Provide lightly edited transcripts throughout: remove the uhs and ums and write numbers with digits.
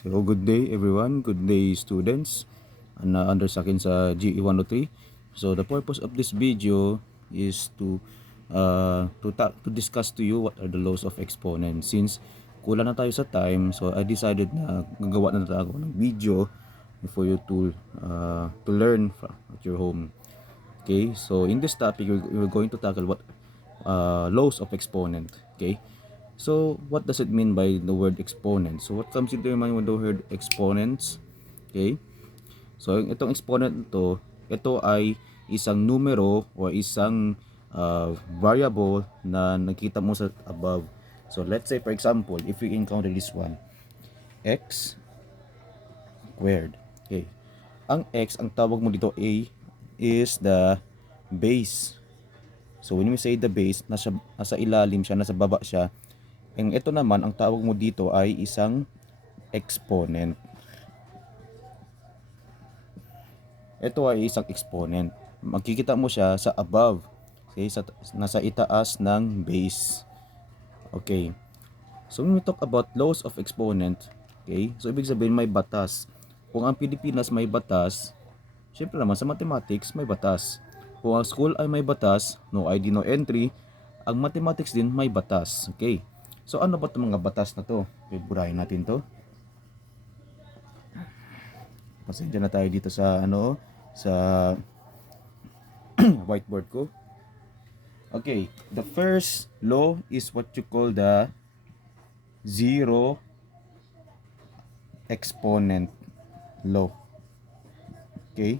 So good day everyone, good day students, and under sa akin sa GE 103. So the purpose of this video is to discuss to you what are the laws of exponents. Since kulang na tayo sa time, so I decided na gagawa na ako ng video for you to learn at your home. Okay, so in this topic we're going to tackle what laws of exponent. Okay, so what does it mean by the word exponent? So what comes into your mind when the word exponents? Okay, so itong exponent ito ay isang numero o isang variable na nakita mo sa above. So let's say for example, if we encounter this one, x squared. Okay, ang x, ang tawag mo dito a is the base. So when we say the base, nasa ilalim siya, nasa baba siya. And ito naman, ang tawag mo dito ay isang exponent. Ito ay isang exponent. Makikita mo siya sa above. Okay, nasa itaas ng base. Okay. So when we talk about laws of exponent, okay, so ibig sabihin may batas. Kung ang Pilipinas may batas, syempre naman sa mathematics may batas. Kung ang school ay may batas, no ID, no entry, ang mathematics din may batas. Okay. So ano ba 'tong mga batas na to? Burahin natin to. Pasensya na tayo dito sa sa whiteboard ko. Okay, the first law is what you call the zero exponent law. Okay?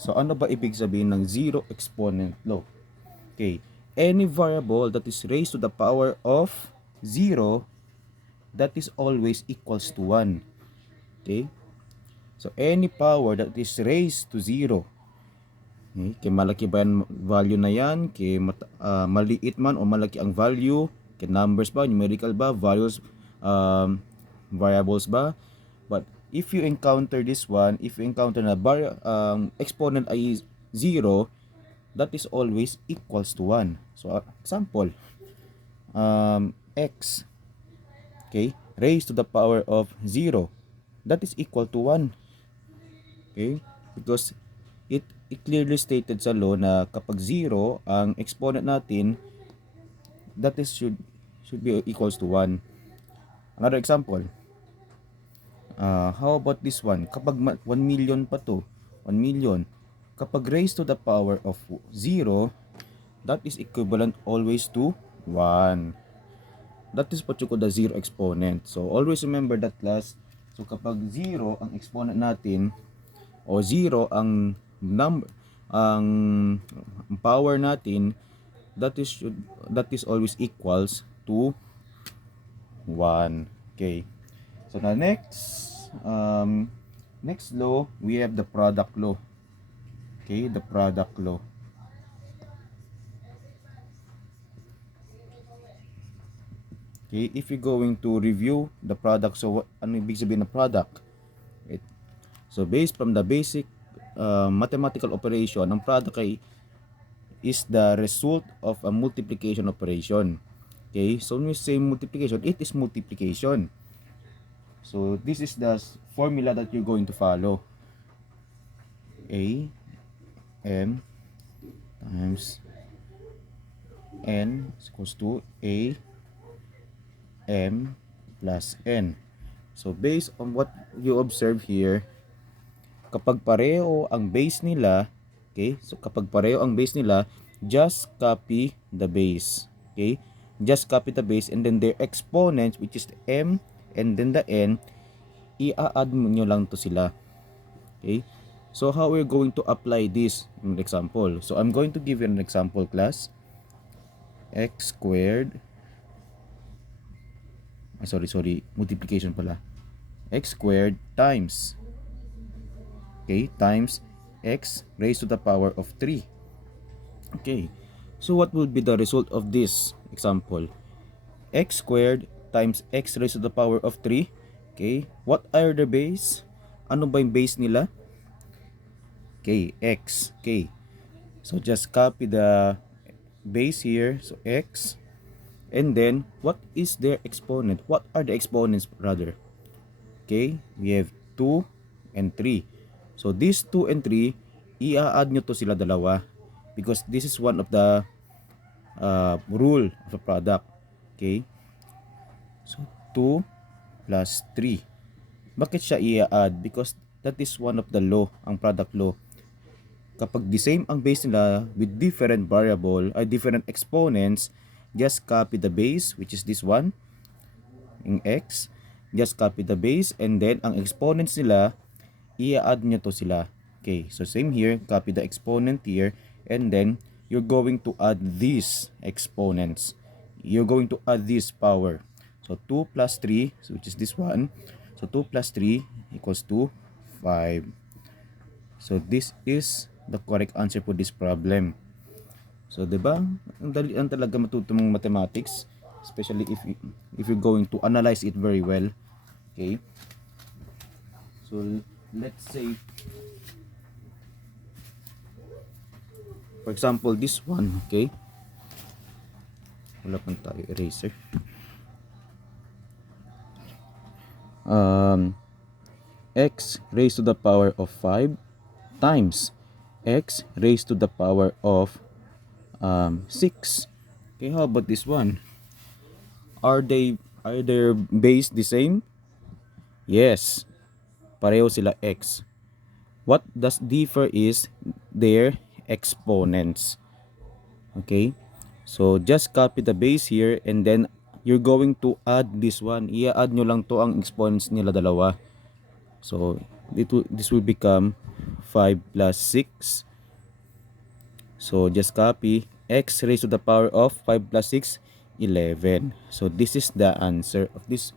So ano ba ibig sabihin ng zero exponent law? Okay, any variable that is raised to the power of 0, that is always equals to 1. Okay? So any power that is raised to 0, okay, kay malaki ba yan value na yan, kay maliit man o malaki ang value, kay numbers ba, numerical ba, values, variables ba. But if you encounter this one, if you encounter na exponent ay 0, that is always equals to 1. So example, x, okay, raised to the power of 0, that is equal to 1. Okay, because it clearly stated sa law na kapag 0 ang exponent natin, that is should be equals to 1. Another example, how about this one? Kapag 1 million pa to, 1 million, kapag raised to the power of 0, that is equivalent always to 1. That is what you call the zero exponent. So always remember that, class. So kapag 0 ang exponent natin, o 0 ang power natin, that is always equals to 1. Okay, so the next law, we have the product law. Okay, the product law. Okay, if you're going to review the product, so ano ibig sabihin ng product? So based from the basic mathematical operation, ang product is the result of a multiplication operation. Okay, so when we say multiplication, it is multiplication. So this is the formula that you're going to follow. A m times n is equals to a m plus n. So based on what you observe here, kapag pareho ang base nila, okay, so kapag pareho ang base nila, just copy the base. Okay, just copy the base, and then their exponents, which is the m and then the n, i-add nyo lang to sila. Okay, so how we're going to apply this in example? So I'm going to give you an example, class. X squared, multiplication pala. X squared times, okay, times x raised to the power of 3. Okay, so what would be the result of this example? X squared times x raised to the power of 3. Okay, what are the base? Ano ba yung base nila? Okay, x. Okay, so just copy the base here. So x And then, what is their exponent? What are the exponents, rather? Okay, we have 2 and 3. So, these 2 and 3, i-add nyo to sila dalawa. Because this is one of the rule of a product. Okay, so 2 plus 3. Bakit siya i-add? Because that is one of the law, ang product law. Kapag the same ang base nila with different variable ay different exponents, just copy the base, which is this one, yung x. Just copy the base, and then ang exponents nila, i-add nyo to sila. Okay, so same here, copy the exponent here, and then you're going to add these exponents. You're going to add this power. So 2 plus 3, so which is this one. So 2 plus 3 equals to 5. So this is the correct answer for this problem. So 'di ba? Ang dali lang talaga matuto ng mathematics, especially if you're going to analyze it very well. Okay? So let's say for example this one, okay? Wala pang tayo eraser. X raised to the power of 5 times x raised to the power of 6. Okay, how about this one? Are their base the same? Yes, pareho sila x. What does differ is their exponents. Okay, so just copy the base here, and then you're going to add this one. I-add nyo lang to ang exponents nila dalawa. So this will become 5 plus 6. So just copy x raised to the power of 5 plus 6, 11. So this is the answer of this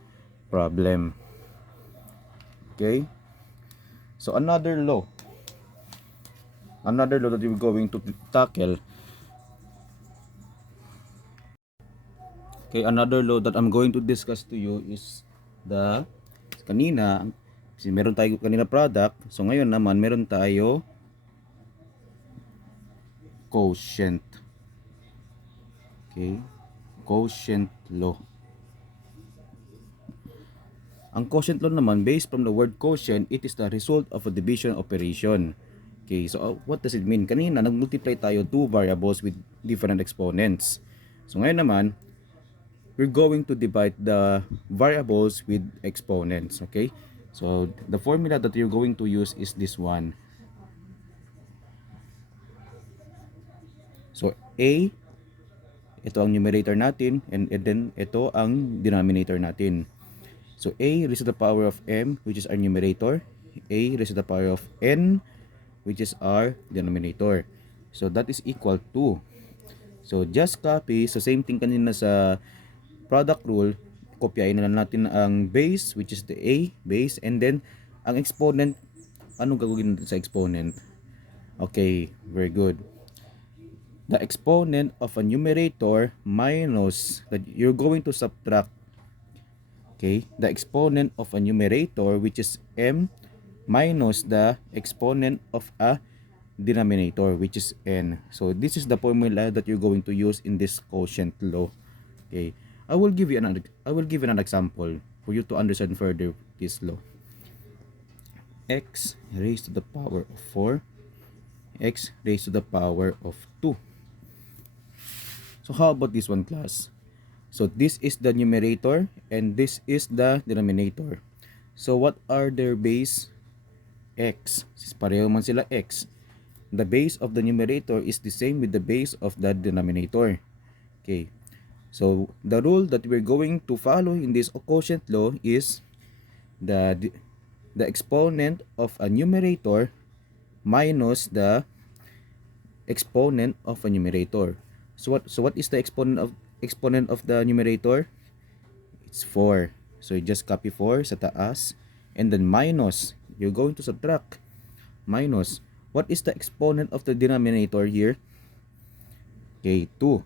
problem. Okay, so another law that we're going to tackle. Okay, another law that I'm going to discuss to you is the kanina, kasi meron tayo kanina product, so ngayon naman meron tayo quotient. Okay, quotient law. Ang quotient law naman, based from the word quotient, it is the result of a division operation. Okay, so what does it mean? Kanina, nag-multiply tayo two variables with different exponents. So ngayon naman, we're going to divide the variables with exponents. Okay, so the formula that you're going to use is this one. So A, ito ang numerator natin, and then ito ang denominator natin. So A raised to the power of m, which is our numerator, A raised to the power of n, which is our denominator. So that is equal to, so just copy, so same thing kanina sa product rule, kopyahin na lang natin ang base, which is the A base, and then ang exponent, anong gagawin natin sa exponent? Okay, very good. The exponent of a numerator minus, that you're going to subtract, okay, the exponent of a numerator, which is m, minus the exponent of a denominator, which is n. So this is the formula that you're going to use in this quotient law. Okay, I will give an example for you to understand further this law. X raised to the power of 4, x raised to the power of 2. So how about this one, class? So this is the numerator and this is the denominator. So what are their base? X. Pareho man sila x. The base of the numerator is the same with the base of the denominator. Okay. So the rule that we're going to follow in this quotient law is the exponent of a numerator minus the exponent of a numerator. So what is the exponent of the numerator? It's 4. So you just copy 4 sa taas, and then minus, you're going to subtract. Minus, what is the exponent of the denominator here? Okay, 2.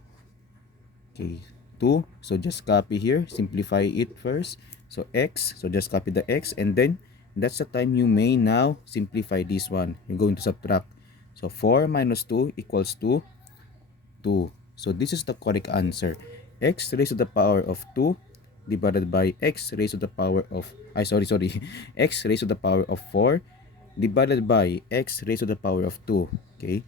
Okay, 2. So just copy here, simplify it first. So x, so just copy the x, and then that's the time you may now simplify this one. You're going to subtract. So 4 minus 2 equals to 2. So this is the correct answer. x raised to the power of 2 divided by x raised to the power of, x raised to the power of 4 divided by x raised to the power of 2. Okay?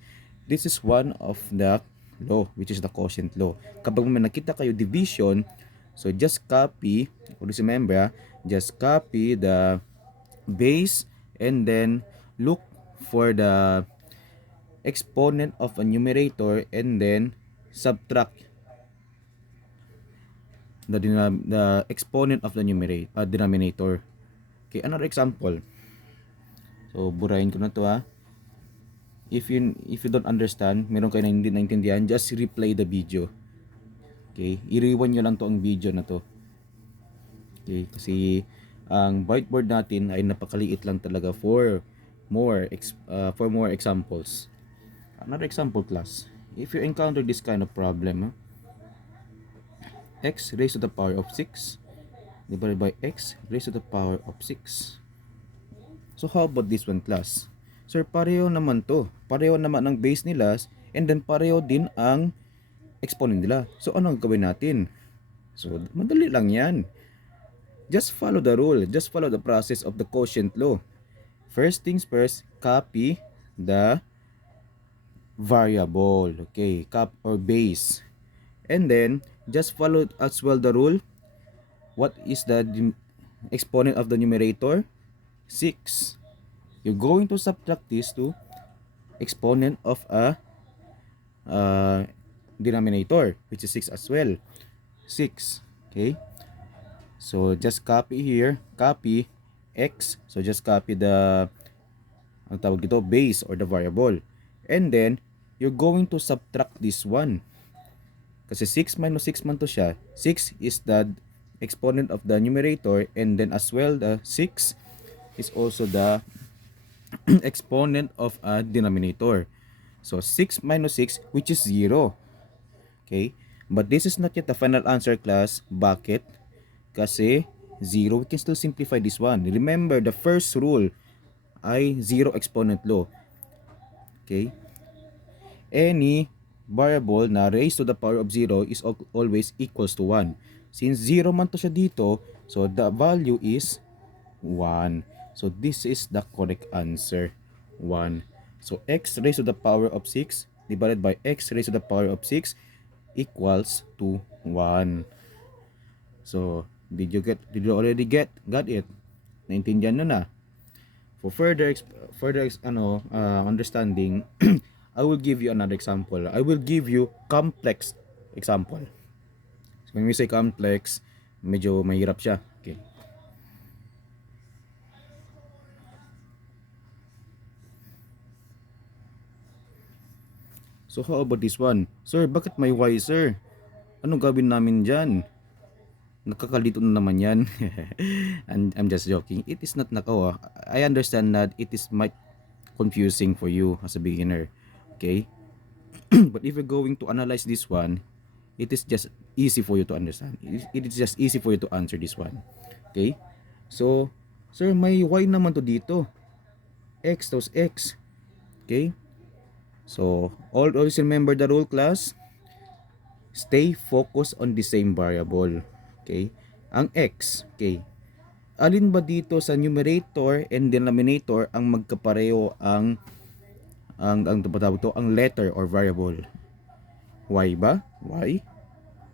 This is one of the law, which is the quotient law. Kapag may nakita kayo division, so just copy, always remember, just copy the base and then look for the exponent of a numerator and then subtract the exponent of the denominator. Okay, another example. So, burahin ko na to ha. If you don't understand, meron kayo na hindi naintindihan, just replay the video. Okay, i-rewind nyo lang to ang video na to. Okay, kasi ang whiteboard natin ay napakaliit lang talaga for more examples. Another example class. If you encounter this kind of problem, x raised to the power of 6 divided by x raised to the power of 6. So how about this one class? Sir, pareho naman to. Pareho naman ang base nila and then pareho din ang exponent nila. So ano ang gawin natin? So madali lang yan. Just follow the rule. Just follow the process of the quotient law. First things first, copy the variable. Okay, or base. And then just follow as well the rule. What is the exponent of the numerator? 6. You're going to subtract this to exponent of a denominator, which is 6 as well. 6. Okay. So just copy here, copy x. So just copy the ang tawag dito, base or the variable. And then you're going to subtract this one. Kasi 6 minus 6 man to siya. 6 is the exponent of the numerator and then as well the 6 is also the exponent of a denominator. So 6 minus 6, which is 0. Okay? But this is not yet the final answer class. Bakit? Kasi 0, we can still simplify this one. Remember, the first rule ay 0 exponent law. Okay? Any variable na raised to the power of 0 is always equals to 1. Since 0 man to siya dito, so the value is 1. So this is the correct answer, 1. So x raised to the power of 6 divided by x raised to the power of 6 equals to 1. So did you already got it? Naintindihan nyo na? For further understanding, I will give you another example. I will give you complex example. So when we say complex, medyo mahirap siya. Okay. So how about this one? Sir, bakit may y, sir? Anong gawin namin dyan? Nakakalito na naman yan. And I'm just joking. It is not I understand that it is might confusing for you as a beginner. Okay? But if you're going to analyze this one, it is just easy for you to understand. It is just easy for you to answer this one. Okay? So, sir, may y naman to dito. X tos x. Okay? So, always remember the rule, class. Stay focused on the same variable. Okay? Ang x, okay. Alin ba dito sa numerator and denominator ang magkapareho ang letter or variable? Y ba? Y?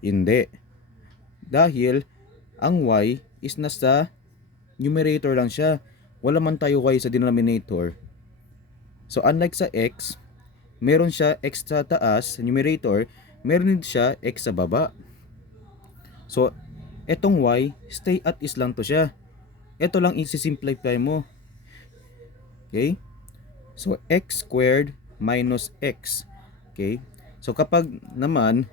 Hindi. Dahil ang y is nasa numerator lang siya. Wala man tayo y sa denominator. So unlike sa x, meron siya x sa taas, sa numerator, meron din siya x sa baba. So, etong y, stay at is lang to siya. Ito lang isi-simplify mo. Okay? So, x squared minus x. Okay? So, kapag naman,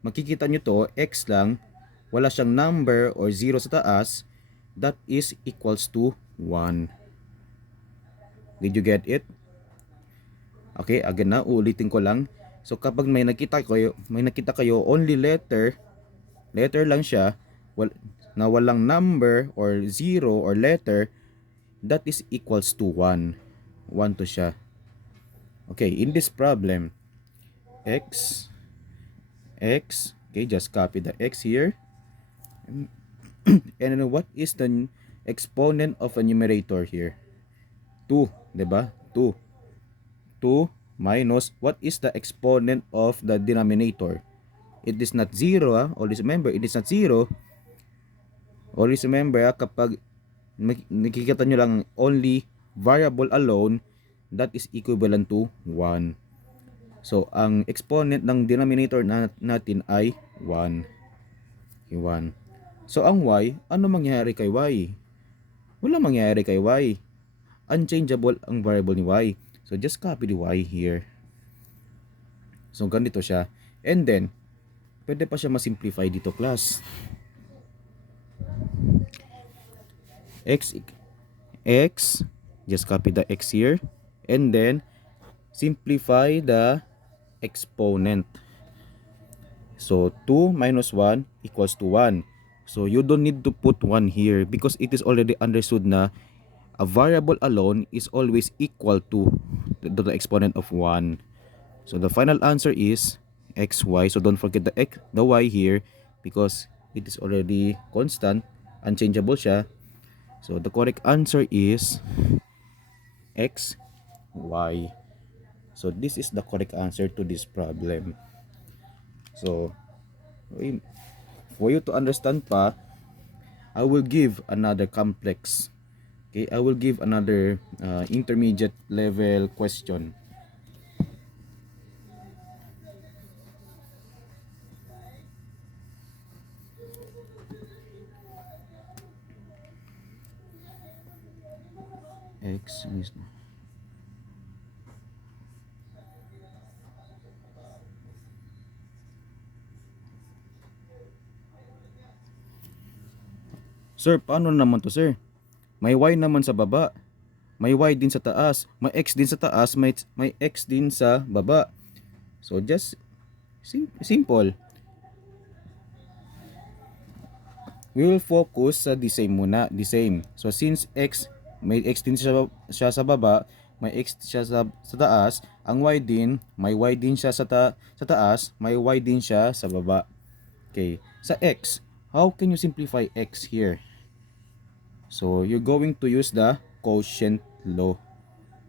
makikita nyo to, x lang, wala siyang number or 0 sa taas, that is equals to 1. Did you get it? Okay, again na, uulitin ko lang. So kapag may nakita kayo only letter lang siya, na walang number or 0 or letter, that is equals to 1. 1 to siya. Okay, in this problem, x, Okay, just copy the x here. And then what is the exponent of a numerator here? 2, diba? 2. 2 minus, what is the exponent of the denominator? It is not 0, ha? Always remember, it is not 0. Always remember, ha? Kapag nakikita nyo lang only variable alone, that is equivalent to 1. So, ang exponent ng denominator natin ay 1. Okay, 1. So, ang y, ano mangyayari kay y? Wala mangyayari kay y. Unchangeable ang variable ni y. So, just copy the y here. So, ganito siya. And then, pwede pa siya ma-simplify dito, class. X, just copy the x here. And then, simplify the exponent. So, 2 minus 1 equals to 1. So, you don't need to put 1 here because it is already understood na a variable alone is always equal to the exponent of 1. So, the final answer is xy. So, don't forget the y here because it is already constant, unchangeable siya. So, the correct answer is xy. So, this is the correct answer to this problem. So, for you to understand pa, I will give another complex. Okay, I will give another intermediate level question. X is... Sir, paano naman to, sir? May y naman sa baba. May y din sa taas. May x din sa taas. May x din sa baba. So, just simple. We will focus sa the same muna. The same. So, since x, may x din siya sa baba, may x siya sa taas, ang y din, may y din siya sa taas, may y din siya sa baba. Okay. Sa x, how can you simplify x here? So, you're going to use the quotient law.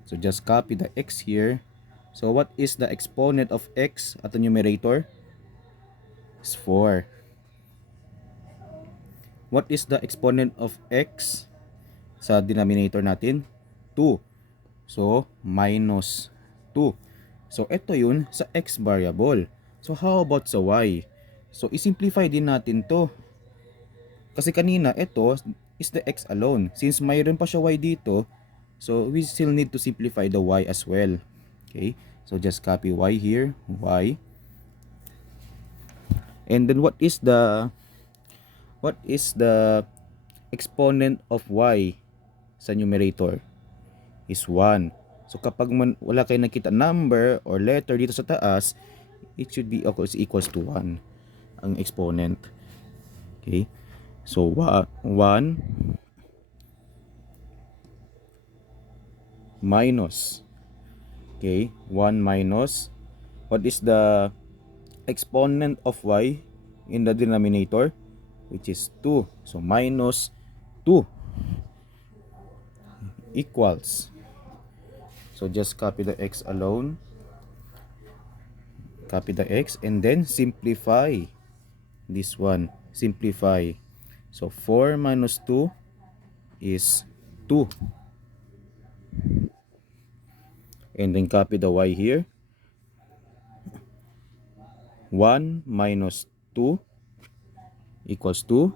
So, just copy the x here. So, what is the exponent of x at the numerator? It's 4. What is the exponent of x sa denominator natin? 2. So, minus 2. So, ito yun sa x variable. So, how about sa y? So, isimplify din natin to. Kasi kanina, ito is the x alone. Since mayroon pa siya y dito, so we still need to simplify the y as well. Okay? So, just copy y here, y. And then, what is the exponent of y sa numerator? Is 1. So, kapag wala kayo nakita number or letter dito sa taas, it should be equals to 1 ang exponent. Okay? So, 1 minus. Okay? 1 minus. What is the exponent of y in the denominator? Which is 2. So, minus 2 equals. So, just copy the x alone. Copy the x and then simplify this one. Simplify. So, 4 minus 2 is 2. And then copy the y here. 1 minus 2 equals 2.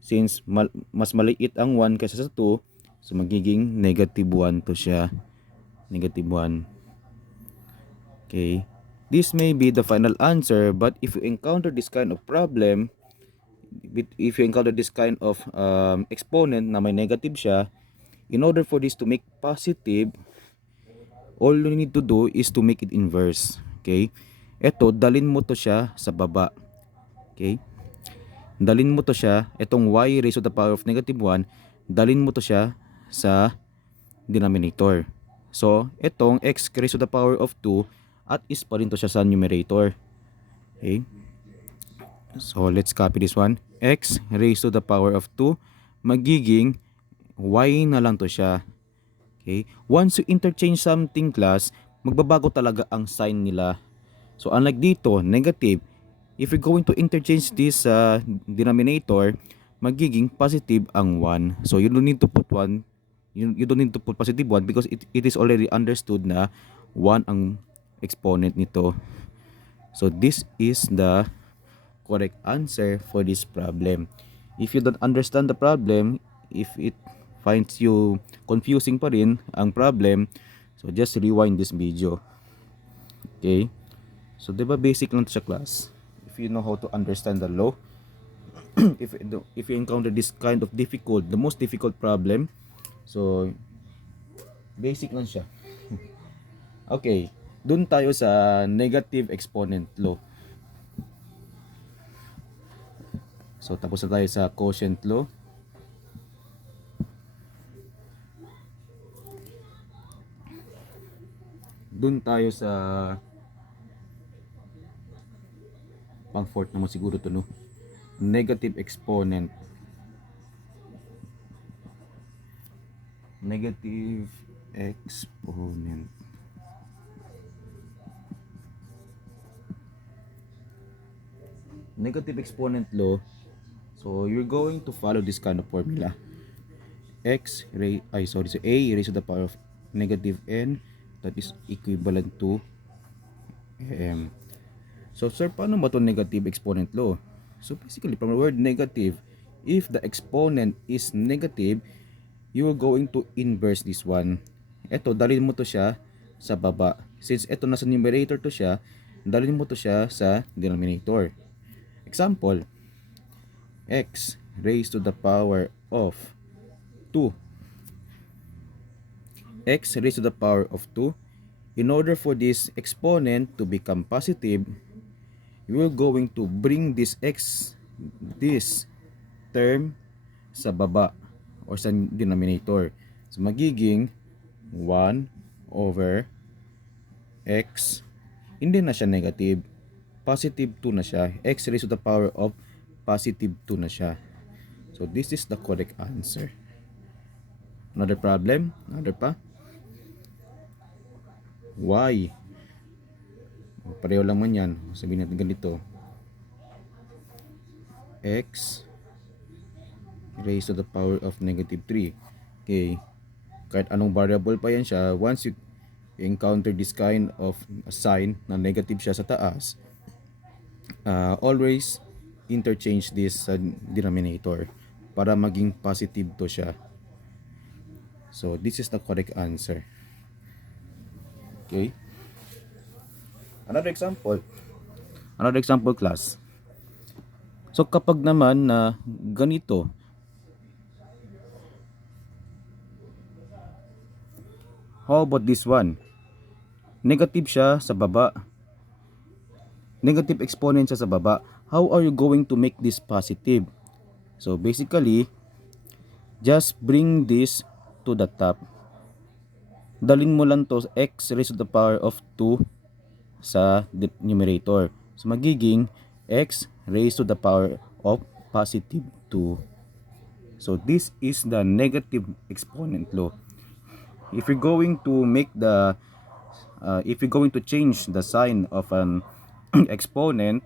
Since mas maliit ang 1 kaysa sa 2, so magiging negative 1 to siya. Negative 1. Okay. This may be the final answer, but if you encounter this kind of problem, if you encounter this kind of exponent na may negative siya, in order for this to make positive, all you need to do is to make it inverse. Okay? Ito, dalin mo to siya sa baba. Okay? Dalin mo to siya, itong y raised to the power of negative 1, dalin mo to siya sa denominator. So, itong x raised to the power of 2, at is pa rin to siya sa numerator. Okay? So let's copy this one. X raised to the power of 2 magiging y na lang to siya. Okay? Once you interchange something class, magbabago talaga ang sign nila. So unlike dito, negative, if you're going to interchange this denominator, magiging positive ang 1. So you don't need to put 1, you don't need to put positive 1 because it is already understood na 1 ang exponent nito. So this is the correct answer for this problem. If you don't understand the problem, if it finds you confusing pa rin ang problem, so just rewind this video. Okay? So, di ba basic lang sa class? If you know how to understand the law, if you encounter this kind of difficult, the most difficult problem, so basic lang siya. Okay, dun tayo sa negative exponent law. So, tapos na tayo sa quotient law. Dun tayo sa pang fourth naman siguro to, no? Negative exponent. Negative exponent. Negative exponent law. So you're going to follow this kind of formula. So a raised to the power of negative n, that is equivalent to m. So sir, paano ba 'to negative exponent law? So basically, from the word negative, if the exponent is negative, you are going to inverse this one. Ito, dalhin mo to siya sa baba. Since ito nasa numerator to siya, dalhin mo to siya sa denominator. Example, x raised to the power of 2. X raised to the power of 2. In order for this exponent to become positive, we're going to bring this term sa baba or sa denominator. So magiging 1 over x, hindi na siya negative, positive 2 na siya. X raised to the power of positive 2 na siya. So this is the correct answer. Another problem? Another pa? Y. Pareho lang man yan. Sabihin natin ganito. X raised to the power of negative 3. Okay. Kahit anong variable pa yan siya, once you encounter this kind of sign na negative siya sa taas, always interchange this denominator para maging positive to siya. So this is the correct answer. Okay. Another example class. So kapag naman na ganito, how about this one? Negative siya sa baba. Negative exponent siya sa baba. How are you going to make this positive? So basically, just bring this to the top. Dalhin mo lang to x raised to the power of 2 sa numerator. So magiging x raised to the power of positive 2. So this is the negative exponent law. If you're going to make if you're going to change the sign of an exponent,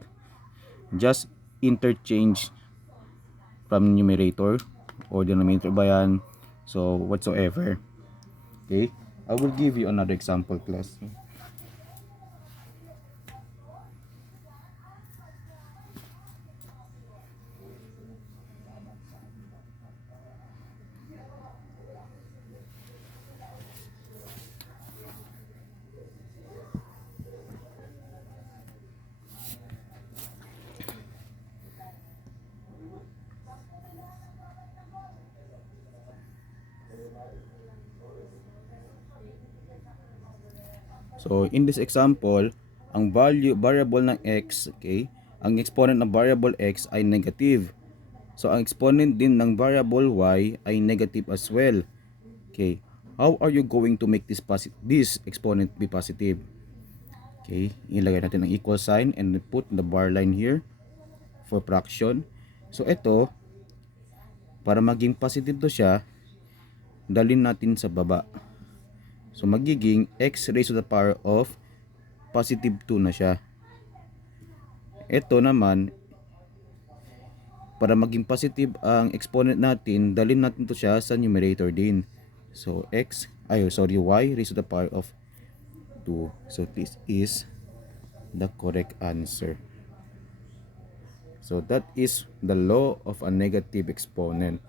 just interchange from numerator or denominator ba yan, so whatsoever. Okay, I will give you another example class. So in this example, ang variable ng x, okay, ang exponent ng variable x ay negative. So ang exponent din ng variable y ay negative as well. Okay, how are you going to make this exponent be positive? Okay, ilagay natin ang equal sign and put the bar line here for fraction. So ito, para maging positive to siya, dalhin natin sa baba. So magiging x raised to the power of positive 2 na siya. Ito naman, para maging positive ang exponent natin, dalhin natin to siya sa numerator din. So y raised to the power of 2. So this is the correct answer. So that is the law of a negative exponent.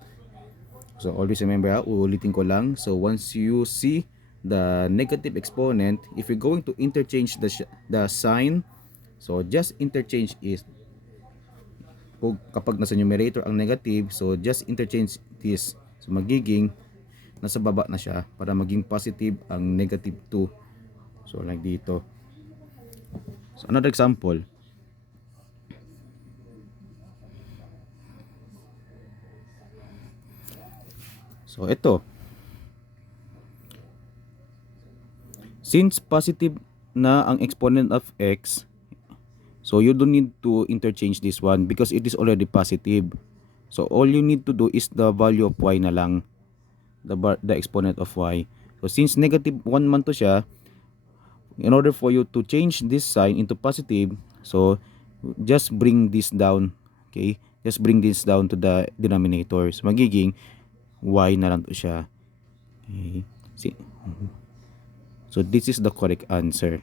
So always remember, uulitin ko lang. So once you see the negative exponent, if you're going to interchange the sign, so just interchange is, kapag nasa numerator ang negative, so just interchange this. So magiging nasa baba na siya para maging positive ang negative 2. So like dito. So another example. So ito. Since positive na ang exponent of x, so you don't need to interchange this one because it is already positive. So all you need to do is the value of y na lang. The exponent of y. So since negative 1 man to siya, in order for you to change this sign into positive, so just bring this down. Okay? Just bring this down to the denominator. So magiging y na lang to siya. Okay? See? So this is the correct answer.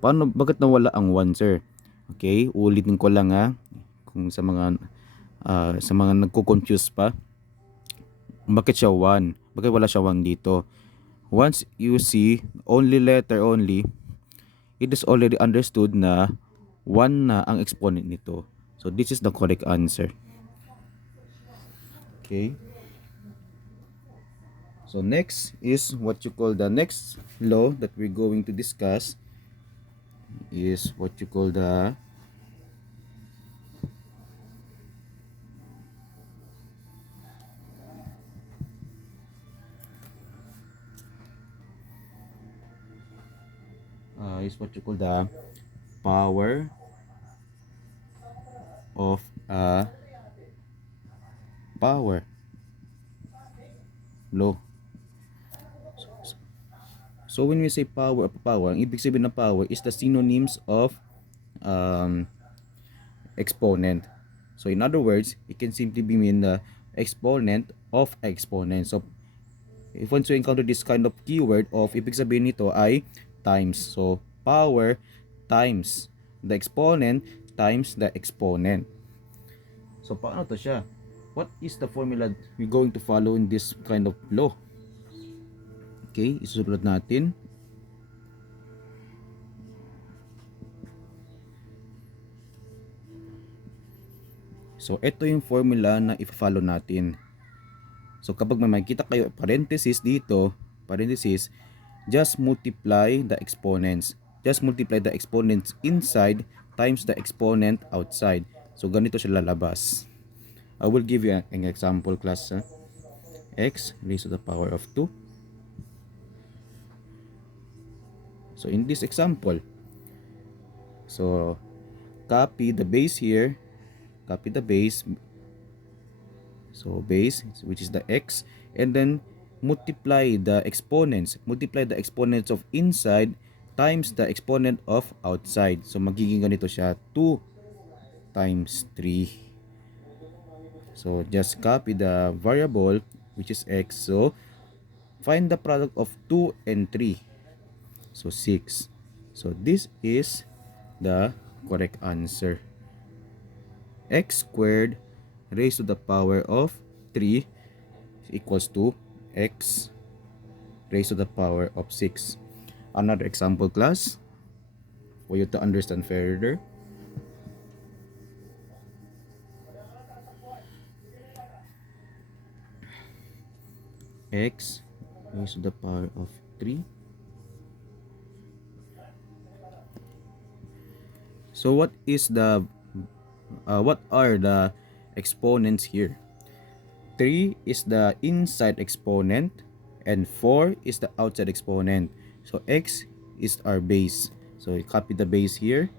Bakit nawala ang 1, sir? Okay, ulitin ko lang kung sa mga nagko-confuse pa. Bakit siya 1? Bakit wala siya 1 dito? Once you see only letter only, it is already understood na 1 na ang exponent nito. So this is the correct answer. Okay. So next is what you call the next law that we're going to discuss is what you call the power of a power law. So when we say power of a power, ang ibig sabihin ng power is the synonyms of exponent. So in other words, it can simply be mean the exponent of exponent. So if once you encounter this kind of keyword of, ibig sabihin nito ay times. So power times the exponent times the exponent. So paano to siya? What is the formula we're going to follow in this kind of law? Okay, isusulat natin. So ito yung formula na i-follow natin. So kapag may makikita kayo parenthesis dito, parenthesis, just multiply the exponents. Just multiply the exponents inside times the exponent outside. So ganito siya lalabas. I will give you an example, class. X raised to the power of 2. So in this example, so copy the base here, copy the base, so base, which is the x, and then multiply the exponents of inside times the exponent of outside. So magiging ganito siya, 2 times 3. So just copy the variable which is x. So find the product of 2 and 3. So 6. So this is the correct answer. X squared raised to the power of 3 equals to x raised to the power of 6. Another example, class, for you to understand further. X raised to the power of 3. So what are the exponents here? 3 is the inside exponent and 4 is the outside exponent. So x is our base. So you copy the base here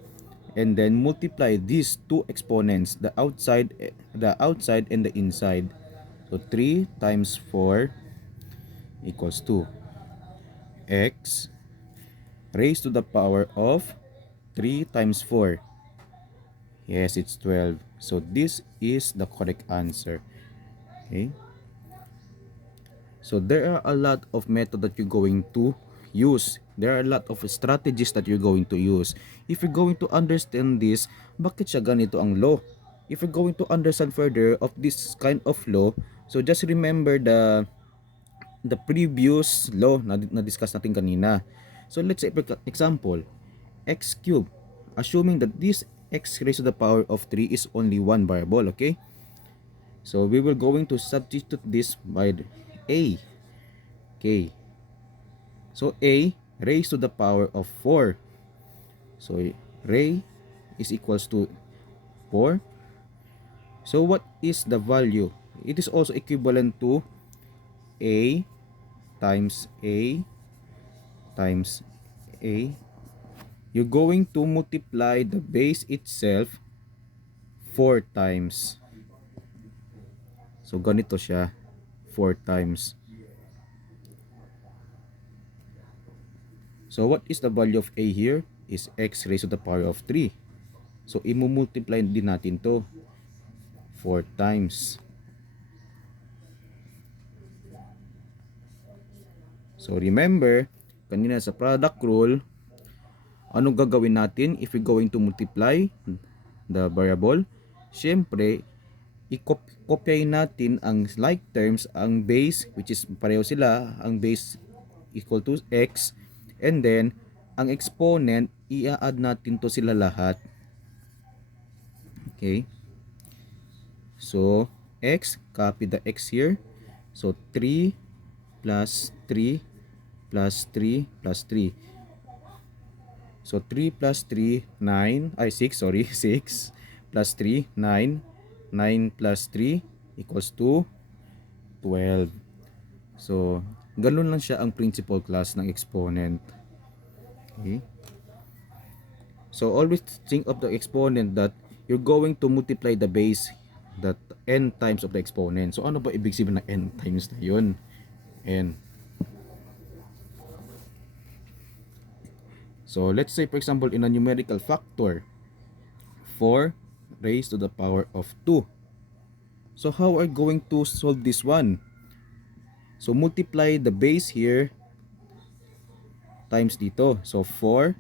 and then multiply these two exponents, the outside and the inside. So 3 times 4 equals 2. X raised to the power of 3 times 4. Yes, it's 12. So this is the correct answer. Okay. So there are a lot of method that you're going to use. There are a lot of strategies that you're going to use. If you're going to understand this, bakit siya ganito ang law? If you're going to understand further of this kind of law, so just remember the previous law na discuss natin kanina. So let's say for example, x cubed. Assuming that this x raised to the power of 3 is only one variable, okay? So we will going to substitute this by a. Okay. So a raised to the power of 4. So ray is equals to 4. So what is the value? It is also equivalent to a times a times a. You're going to multiply the base itself 4 times. So ganito siya, 4 times. So what is the value of a here? Is x raised to the power of 3. So i-multiply din natin to 4 times. So remember, kanina sa product rule, anong gagawin natin if we're going to multiply the variable? Siyempre, i-copy natin ang like terms, ang base, which is pareho sila, ang base equal to x, and then ang exponent, i-add natin to sila lahat. Okay. So, x, copy the x here. So, 3 plus 3 plus 3 plus 3. So 3 plus 3, 9, ay 6, sorry, 6 plus 3, 9, 9 plus 3 equals to 12. So, ganun lang siya ang principal class ng exponent. Okay. So, always think of the exponent that you're going to multiply the base that n times of the exponent. So, ano ba ibig sabihin ng n times na yun? N. So, let's say for example in a numerical factor, 4 raised to the power of 2. So how are you going to solve this one? So multiply the base here times dito. So 4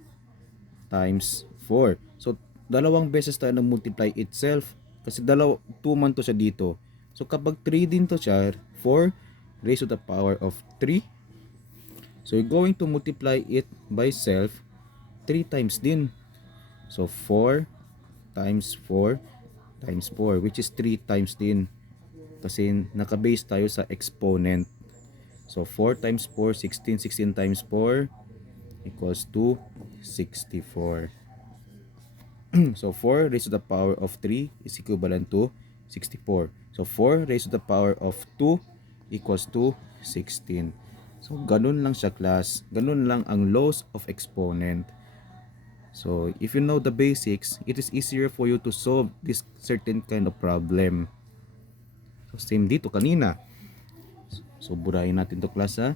times 4. So dalawang beses tayo na multiply itself kasi 2 man to siya dito. So kapag 3 din to siya, 4 raised to the power of 3. So you're going to multiply it by self 3 times din. So 4 times 4 times 4, which is 3 times din. Kasi naka-base tayo sa exponent. So 4 times 4, 16. 16 times 4 equals to 64. So 4 raised to the power of 3 is equivalent to 64. So 4 raised to the power of 2 equals to 16. So ganun lang siya, class. Ganun lang ang laws of exponent. So if you know the basics, it is easier for you to solve this certain kind of problem. So same dito kanina. So burahin natin to, class, ha.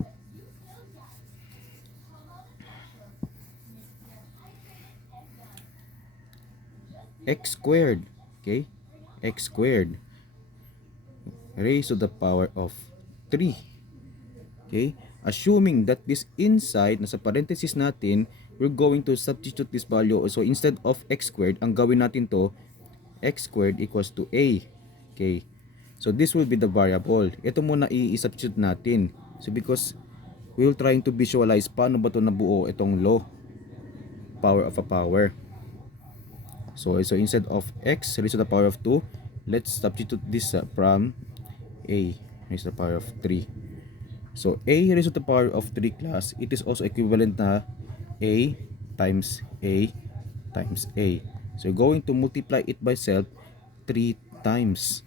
X squared, okay? X squared raised to the power of 3. Okay? Assuming that this inside, nasa parenthesis natin, we're going to substitute this value. So instead of x squared, ang gawin natin to, x squared equals to a. Okay? So this will be the variable. Ito muna i-substitute natin. So because we will trying to visualize paano ba ito nabuo itong law, power of a power. So instead of x raised to the power of 2, let's substitute this from a raised to the power of 3. So a raised to the power of 3, class, it is also equivalent na a times a times a. So you're going to multiply it by self 3 times.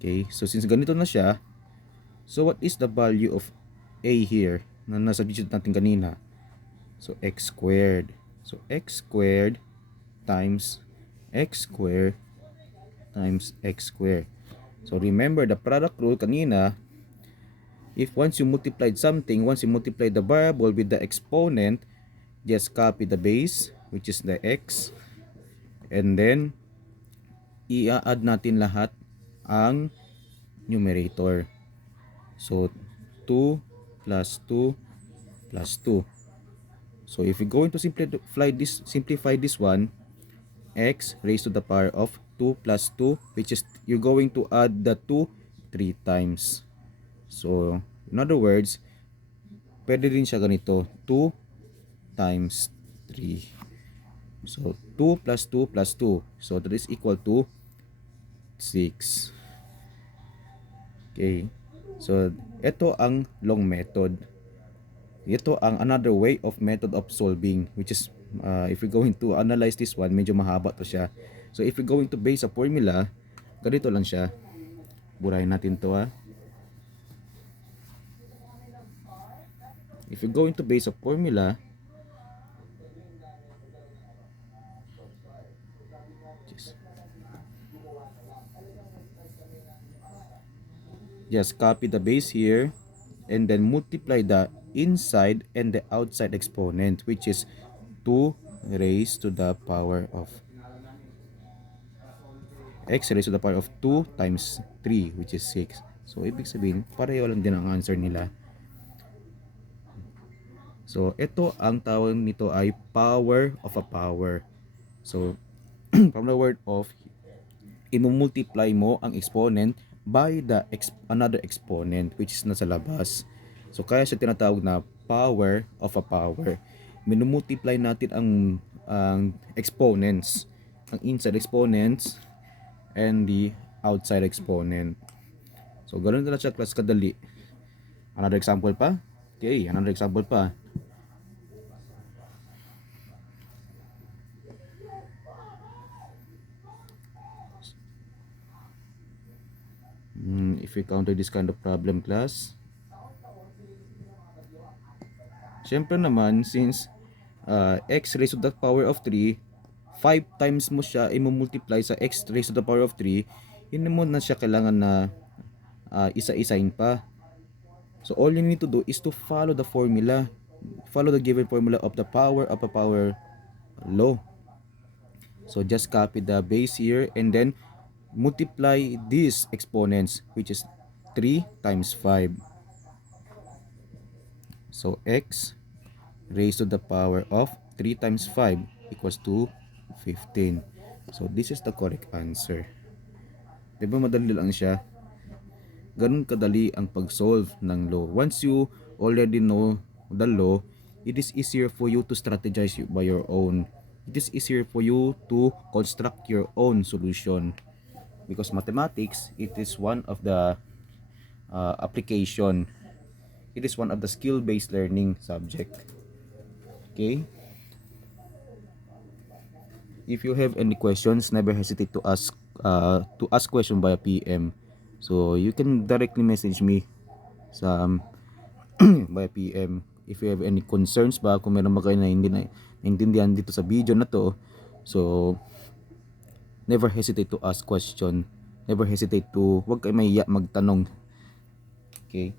Okay, so since ganito na siya, so what is the value of a here na nasa digit natin kanina? So x squared. So x squared times x squared times x squared. So remember the product rule kanina, if once you multiplied something, once you multiply the variable with the exponent, just copy the base, which is the x, and then i-add natin lahat ang numerator. So 2 plus 2 plus 2. So if you're going to simplify this one, x raised to the power of 2 plus 2, which is you're going to add the 2 3 times. So in other words, pwede rin siya ganito, 2 times 3. So 2 plus 2 plus 2. So that is equal to 6. Okay. So ito ang long method. Ito ang another way of method of solving, which is if we're going to analyze this one, medyo mahaba to siya. So if we're going to base a formula, ganito lang siya. Burahin natin to ha. If you're going to base a formula, just copy the base here and then multiply the inside and the outside exponent, which is 2 raised to the power of x raised to the power of 2 times 3, which is 6. So ibig sabihin, pareho lang din ang answer nila. So ito ang tawag nito ay power of a power. So from the word of, imumultiply mo ang exponent by the another exponent, which is nasa labas. So kaya siya tinatawag na power of a power. Minumultiply natin ang exponents, ang inside exponents and the outside exponent. So ganoon na siya class kadali. Another example pa? Okay, another example pa. If we counter this kind of problem, class, syempre naman, since x raised to the power of 3, 5 times mo siya i-multiply sa x raised to the power of 3, hindi mo na siya kailangan na isa-isahin pa. So all you need to do is to follow the formula, follow the given formula of the power of a power law. So just copy the base here and then multiply these exponents, which is 3 times 5. So x raised to the power of 3 times 5 equals to 15. So this is the correct answer. Diba madali lang siya? Ganun kadali ang pag-solve ng law. Once you already know the law, it is easier for you to strategize by your own. It is easier for you to construct your own solution. Because mathematics, it is one of the application. It is one of the skill-based learning subject. Okay? If you have any questions, never hesitate to ask question via PM. So you can directly message me sa via PM. If you have any concerns ba, kung meron ba kayo na hindi naintindihan dito sa video na to, so never hesitate to ask question. Never hesitate to, wag kayo mahiya magtanong. Okay?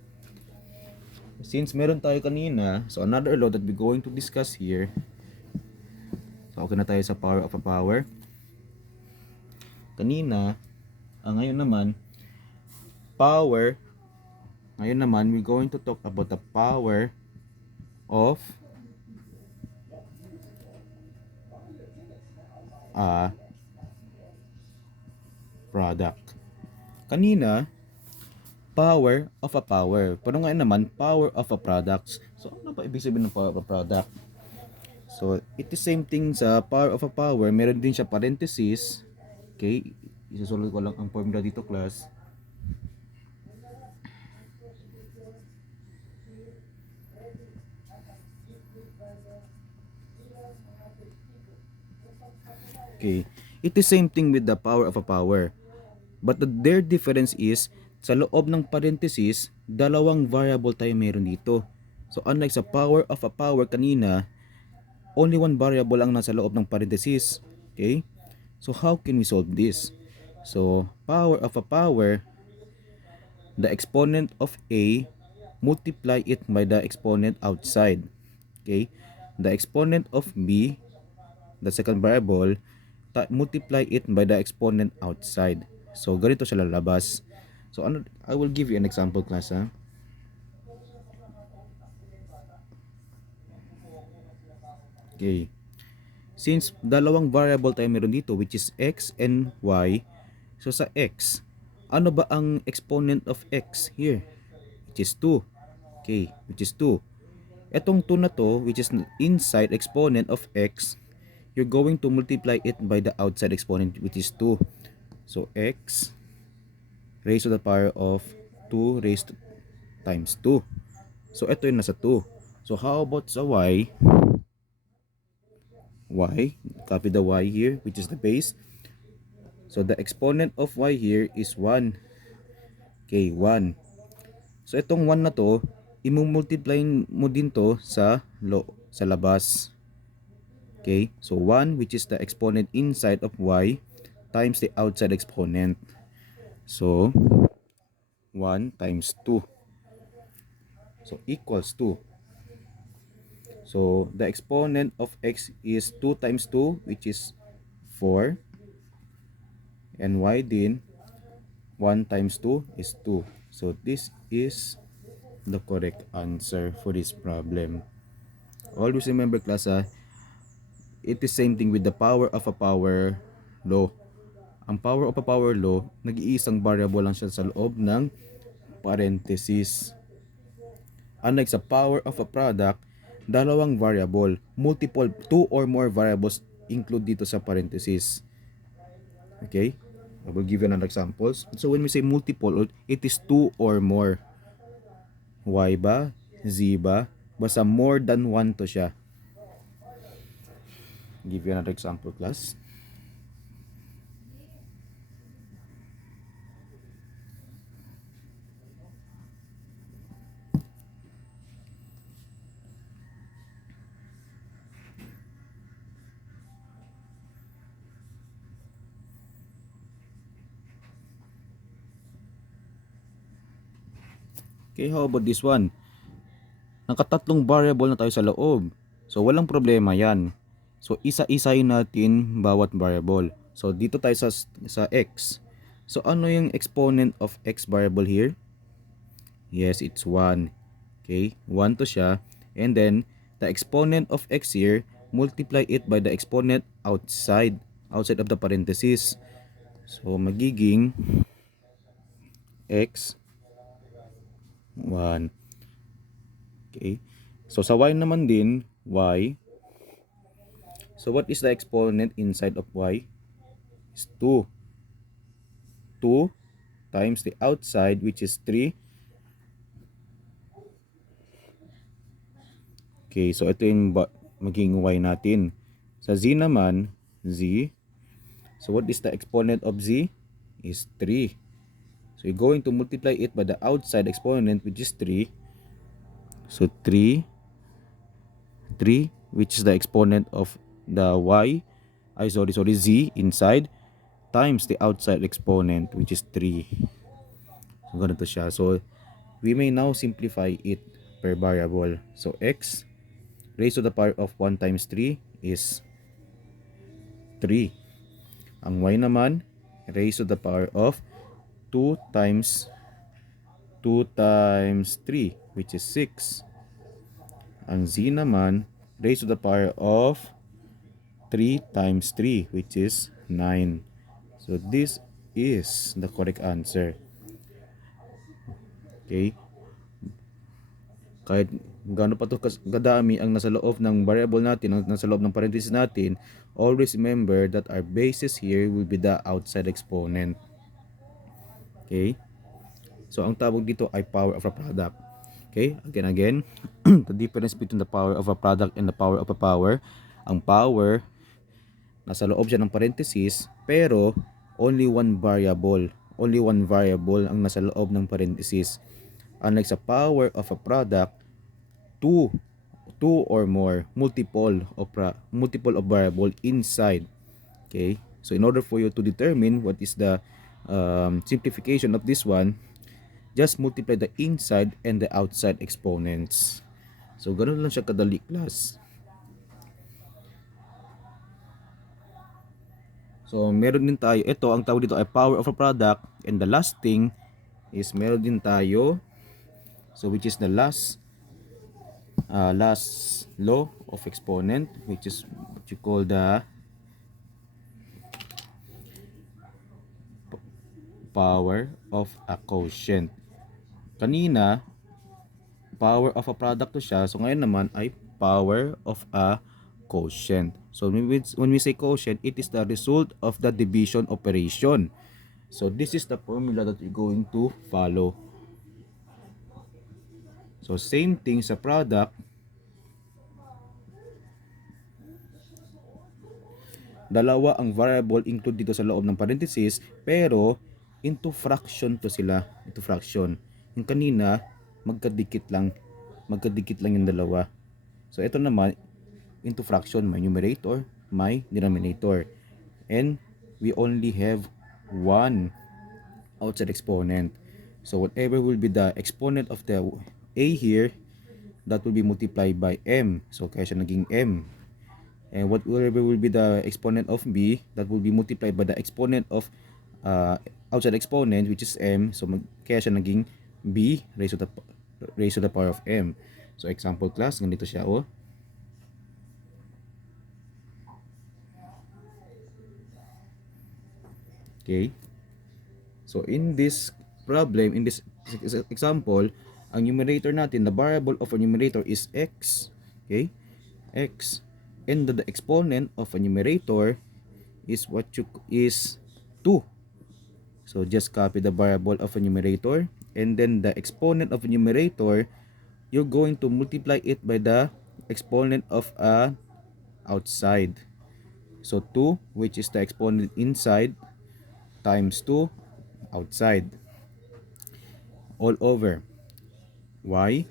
Since meron tayo kanina, so another law that we're going to discuss here. So okay na tayo sa power of a power. Kanina, ngayon naman, we're going to talk about the power of a product. Kanina, power of a power. Pero ngayon naman, power of a product. So ano ba ibig sabihin ng power of a product? So it is same thing sa power of a power. Meron din siya parenthesis. Okay, isusulat ko lang ang formula dito, class. Okay, it is same thing with the power of a power. But their difference is, sa loob ng parenthesis, dalawang variable tayo meron dito. So unlike sa power of a power kanina, only one variable ang nasa loob ng parenthesis. Okay? So how can we solve this? So power of a power, the exponent of A, multiply it by the exponent outside. Okay? The exponent of B, the second variable, multiply it by the exponent outside. So ganito siya lalabas. So ano, I will give you an example, class, ha? Okay. Since dalawang variable tayo meron dito, which is x and y, so sa x, ano ba ang exponent of x here? Which is 2. Okay, which is 2. Etong 2 na to, which is inside exponent of x, you're going to multiply it by the outside exponent, which is 2. So x raised to the power of 2 raised to times 2. So ito yung nasa 2. So how about sa y? Y, copy the y here, which is the base. So the exponent of y here is 1. Okay, 1. So itong 1 na to, i-multiply mo din to sa labas. Okay, so 1, which is the exponent inside of y, times the outside exponent. So 1 times 2. So equals 2. So the exponent of x is 2 times 2, which is 4. And y din, 1 times 2 is 2. So this is the correct answer for this problem. Always remember, class, it is same thing with the power of a power law. Ang power of a power law, nag-iisang variable lang siya sa loob ng parenthesis. Unlike sa power of a product, dalawang variable, multiple, 2 or more variables include dito sa parenthesis. Okay? I will give you another examples. So when we say multiple, it is 2 or more. Y ba? Z ba? Basta more than 1 to siya. Give you another example, class. Okay, how about this one? Nakatatlong variable na tayo sa loob. So walang problema yan. So isa-isayin natin bawat variable. So dito tayo sa x. So ano yung exponent of x variable here? Yes, it's 1. Okay, 1 to siya. And then the exponent of x here, multiply it by the exponent outside of the parenthesis. So magiging x 1. Okay. So sa y naman din, y. So what is the exponent inside of y? Is 2. 2 times the outside, which is 3. Okay, so ito yung magiging y natin. Sa z naman, z. So what is the exponent of z? Is 3. So you're going to multiply it by the outside exponent, which is 3. So 3, which is the exponent of the y, z inside, times the outside exponent, which is 3. So ganito siya. So we may now simplify it per variable. So x raised to the power of 1 times 3 is 3. Ang y naman, raised to the power of 2 times 3, which is 6. Ang z naman, raised to the power of 3 times 3, which is 9. So this is the correct answer. Okay? Kahit gaano pa to kadami ang nasa loob ng variable natin, nasa loob ng parenthesis natin, always remember that our basis here will be the outside exponent. Okay? So ang tawag dito ay power of a product. Okay? Again, the difference between the power of a product and the power of a power. Ang power, nasa loob siya ng parenthesis, pero only one variable. Only one variable ang nasa loob ng parenthesis. Unlike sa power of a product, two two or more multiple of variable inside. Okay, so in order for you to determine what is the simplification of this one, just multiply the inside and the outside exponents. So ganun lang siya kadali, class. So meron din tayo, ito ang tawag dito ay power of a product, and the last thing is meron din tayo, so which is the last law of exponent, which is what you call the power of a quotient. Kanina power of a product to siya, so ngayon naman ay power of a quotient. So when we say quotient, it is the result of the division operation. So this is the formula that we're going to follow. So same thing sa product, dalawa ang variable include dito sa loob ng parenthesis, pero into fraction to sila, into fraction. Yung kanina magkadikit lang yung dalawa. So ito naman into fraction, may numerator, may denominator, and we only have one outside exponent. So whatever will be the exponent of the a here, that will be multiplied by m, so kaya siya naging m. And whatever will be the exponent of b, that will be multiplied by the exponent of outside exponent, which is m, so kaya siya naging b raised to the power of m. So example class, ganito siya, oh. Okay, so in this problem, in this example, ang numerator natin, the variable of a numerator is x. Okay, x, and the exponent of a numerator is what you is 2. So just copy the variable of a numerator, and then the exponent of a numerator, you're going to multiply it by the exponent of a outside. So 2, which is the exponent inside, times 2 outside, all over y.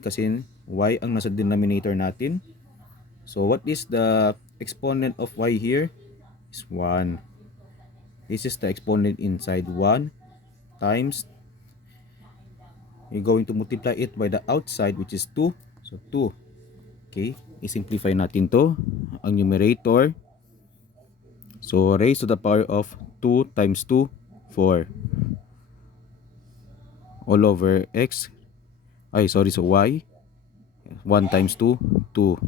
Kasi y ang nasa denominator natin. So what is the exponent of y here? Is 1. This is the exponent inside, 1 times, you're going to multiply it by the outside, which is 2. So 2. Okay, i-simplify natin to. Ang numerator, so raised to the power of 2 times 2, 4, all over x, so y, 1 times 2, 2.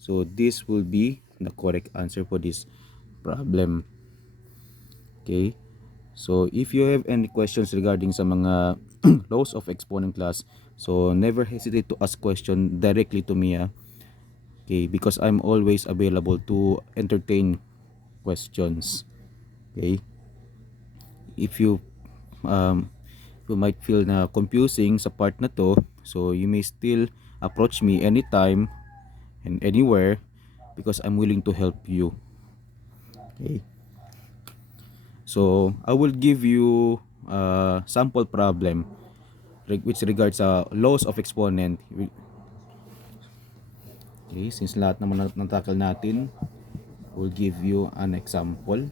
So this will be the correct answer for this problem. Okay, so if you have any questions regarding sa mga laws of exponent, class, so never hesitate to ask question directly to me, okay, because I'm always available to entertain questions. Okay, if you might feel na confusing sa part na to, so you may still approach me anytime and anywhere, because I'm willing to help you. Okay, so I will give you a sample problem which regards sa laws of exponent. Okay, since lahat naman natakal natin, we'll give you an example.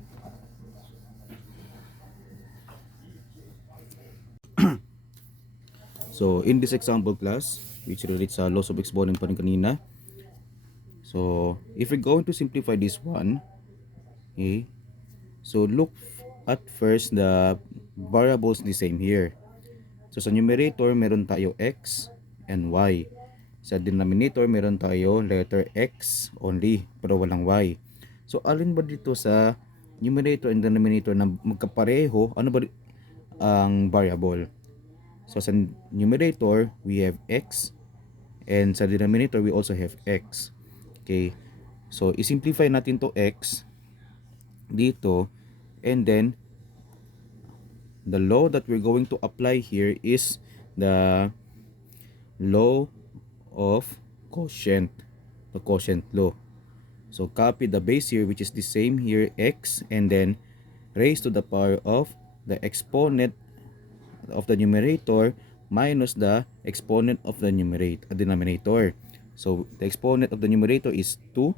So in this example, class, which relates sa laws of exponent pa rin kanina, so if we're going to simplify this one, okay, so look at first the variables the same here. So sa numerator meron tayo x and y. Sa denominator meron tayo letter x only pero walang y. So alin ba dito sa numerator and denominator na magkapareho, ano ba ang variable? So sa numerator we have x, and sa denominator we also have x. Okay, so i-simplify natin to x dito, and then the law that we're going to apply here is the law of quotient, the quotient law. So copy the base here, which is the same here, x, and then raise to the power of the exponent of the numerator minus the exponent of the denominator. So the exponent of the numerator is 2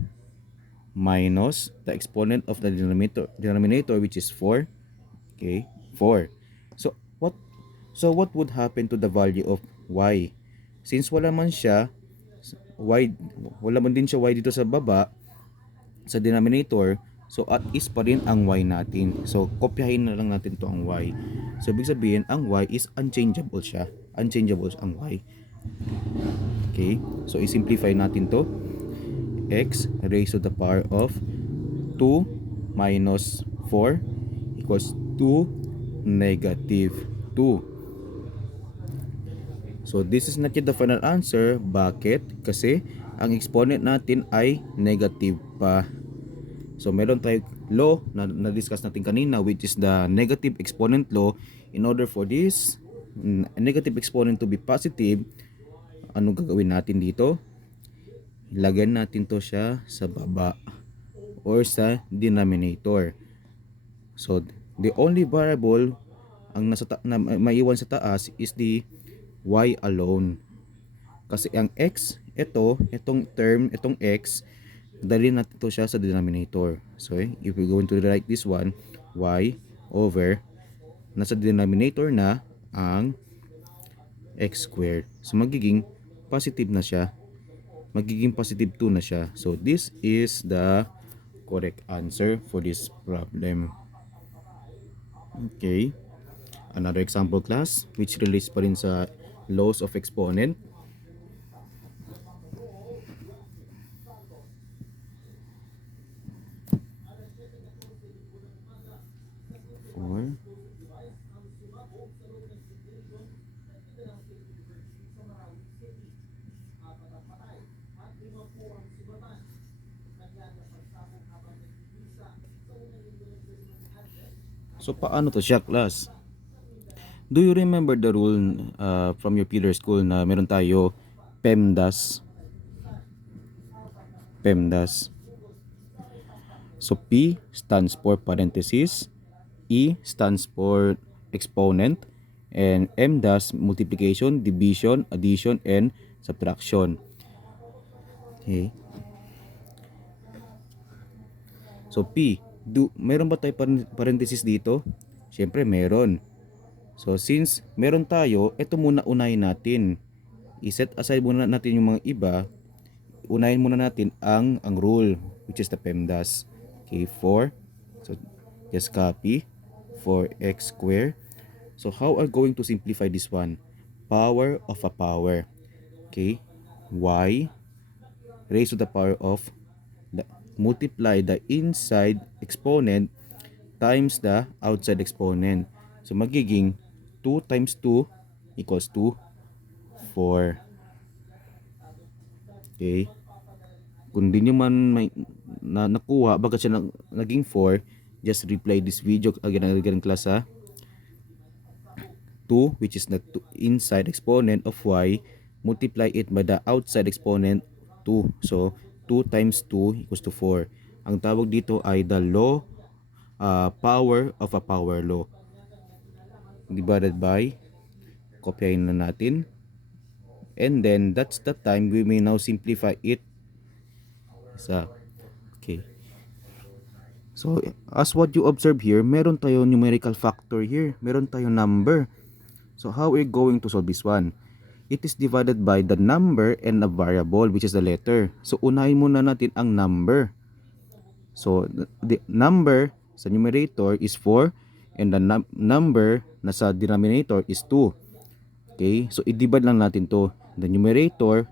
minus the exponent of the denominator which is 4. Okay, 4. So what would happen to the value of y? Since wala man siya y, wala man din siya y dito sa baba sa denominator, so at is pa rin ang y natin. So kopyahin na lang natin to ang y. So ibig sabihin ang y is unchangeable siya. Unchangeable ang y. Okay? So i-simplify natin to. X raised to the power of 2 minus 4 equals to negative 2. So this is not yet the final answer. Bakit? Kasi ang exponent natin ay negative pa. So meron tayong law na na-discuss natin kanina, which is the negative exponent law. In order for this negative exponent to be positive, anong gagawin natin dito? Ilagyan natin to siya sa baba or sa denominator. So the only variable ang na maiwan sa taas is the y alone. Kasi ang x, itong term, itong x, dali natin to siya sa denominator. So if we're going to write this one, y over, nasa denominator na ang x squared. So magiging positive na siya. Magiging positive 2 na siya. So this is the correct answer for this problem. Okay. Another example class which relates pa rin sa laws of exponent. 4. So paano to siya, class? Do you remember the rule from your Peter school na meron tayo PEMDAS? PEMDAS. So P stands for parenthesis, E stands for exponent, and M does multiplication, division, addition, and subtraction. Okay. So P, meron ba tayo parenthesis dito? Siyempre meron. So since meron tayo, ito muna unahin natin. I-set aside muna natin yung mga iba. Unahin muna natin ang rule, which is the PEMDAS. Okay, 4. So just copy 4x squared. So how are going to simplify this one? Power of a power. Okay, y raised to the power of multiply the inside exponent times the outside exponent. So magiging 2 times 2 equals to 4. Okay. Kung di nyo man may nakuha, bakit siya naging 4, just replay this video again and again class ha. 2, which is the inside exponent of y, multiply it by the outside exponent 2. So 2 times 2 equals to 4. Ang tawag dito ay the law, power of a power law. Divided by, kopyahin na natin. And then that's the time we may now simplify it. So, okay. So as what you observe here, meron tayo numerical factor here. Meron tayo number. So how are we going to solve this one? It is divided by the number and a variable, which is the letter. So unahin muna natin ang number. So the number sa numerator is 4 and the number na sa denominator is 2. Okay, so i-divide lang natin to. The numerator,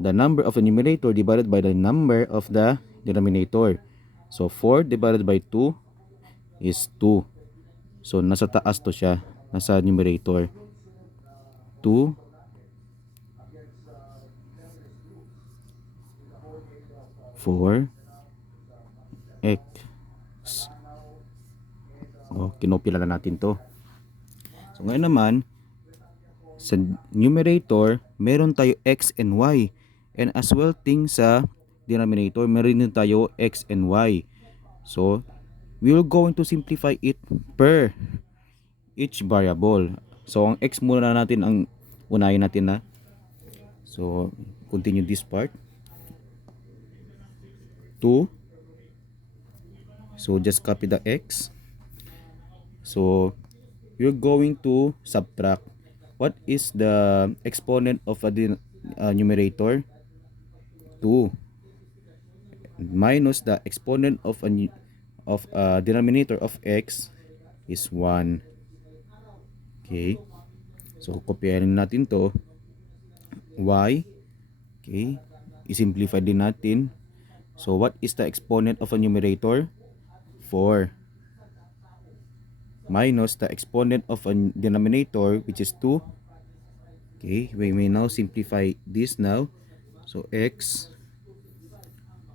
the number of the numerator divided by the number of the denominator. So 4 divided by 2 is 2. So nasa taas to siya, nasa numerator. 2 4 x. Kinopya lang natin to. So ngayon naman, sa numerator, meron tayo x and y. And as well sa denominator, meron din tayo x and y. So, we're going to simplify it per each variable. So, ang x muna natin ang unahin natin na. So, continue this part. 2. So just copy the x. So you're going to subtract. What is the exponent of a numerator? 2 minus the exponent of a denominator of x is 1. Okay. So kopyahin natin to. Y. Okay. I-simplify din natin. So what is the exponent of a numerator? 4 minus the exponent of a denominator, which is 2. Okay, we may now simplify this now. So x,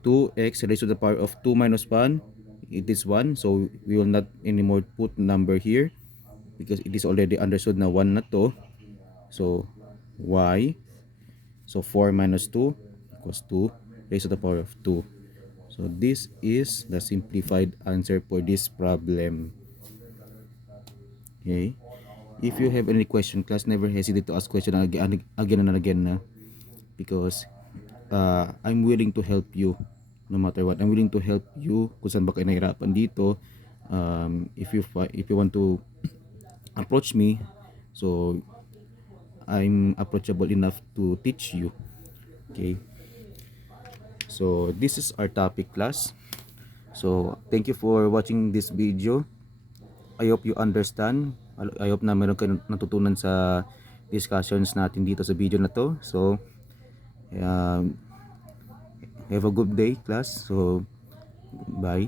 2x raised to the power of 2 minus 1, it is 1. So we will not anymore put number here because it is already understood na 1 na to. So y, so 4 minus 2 equals 2 raised to the power of 2. So this is the simplified answer for this problem. Okay. If you have any question, class, never hesitate to ask question again and again na, because I'm willing to help you no matter what. I'm willing to help you kung saan ba kayo nahirapan dito. If you want to approach me, so I'm approachable enough to teach you. Okay. So this is our topic, class. So thank you for watching this video. I hope you understand. I hope na meron kayo natutunan sa discussions natin dito sa video na to. So have a good day, class. So bye.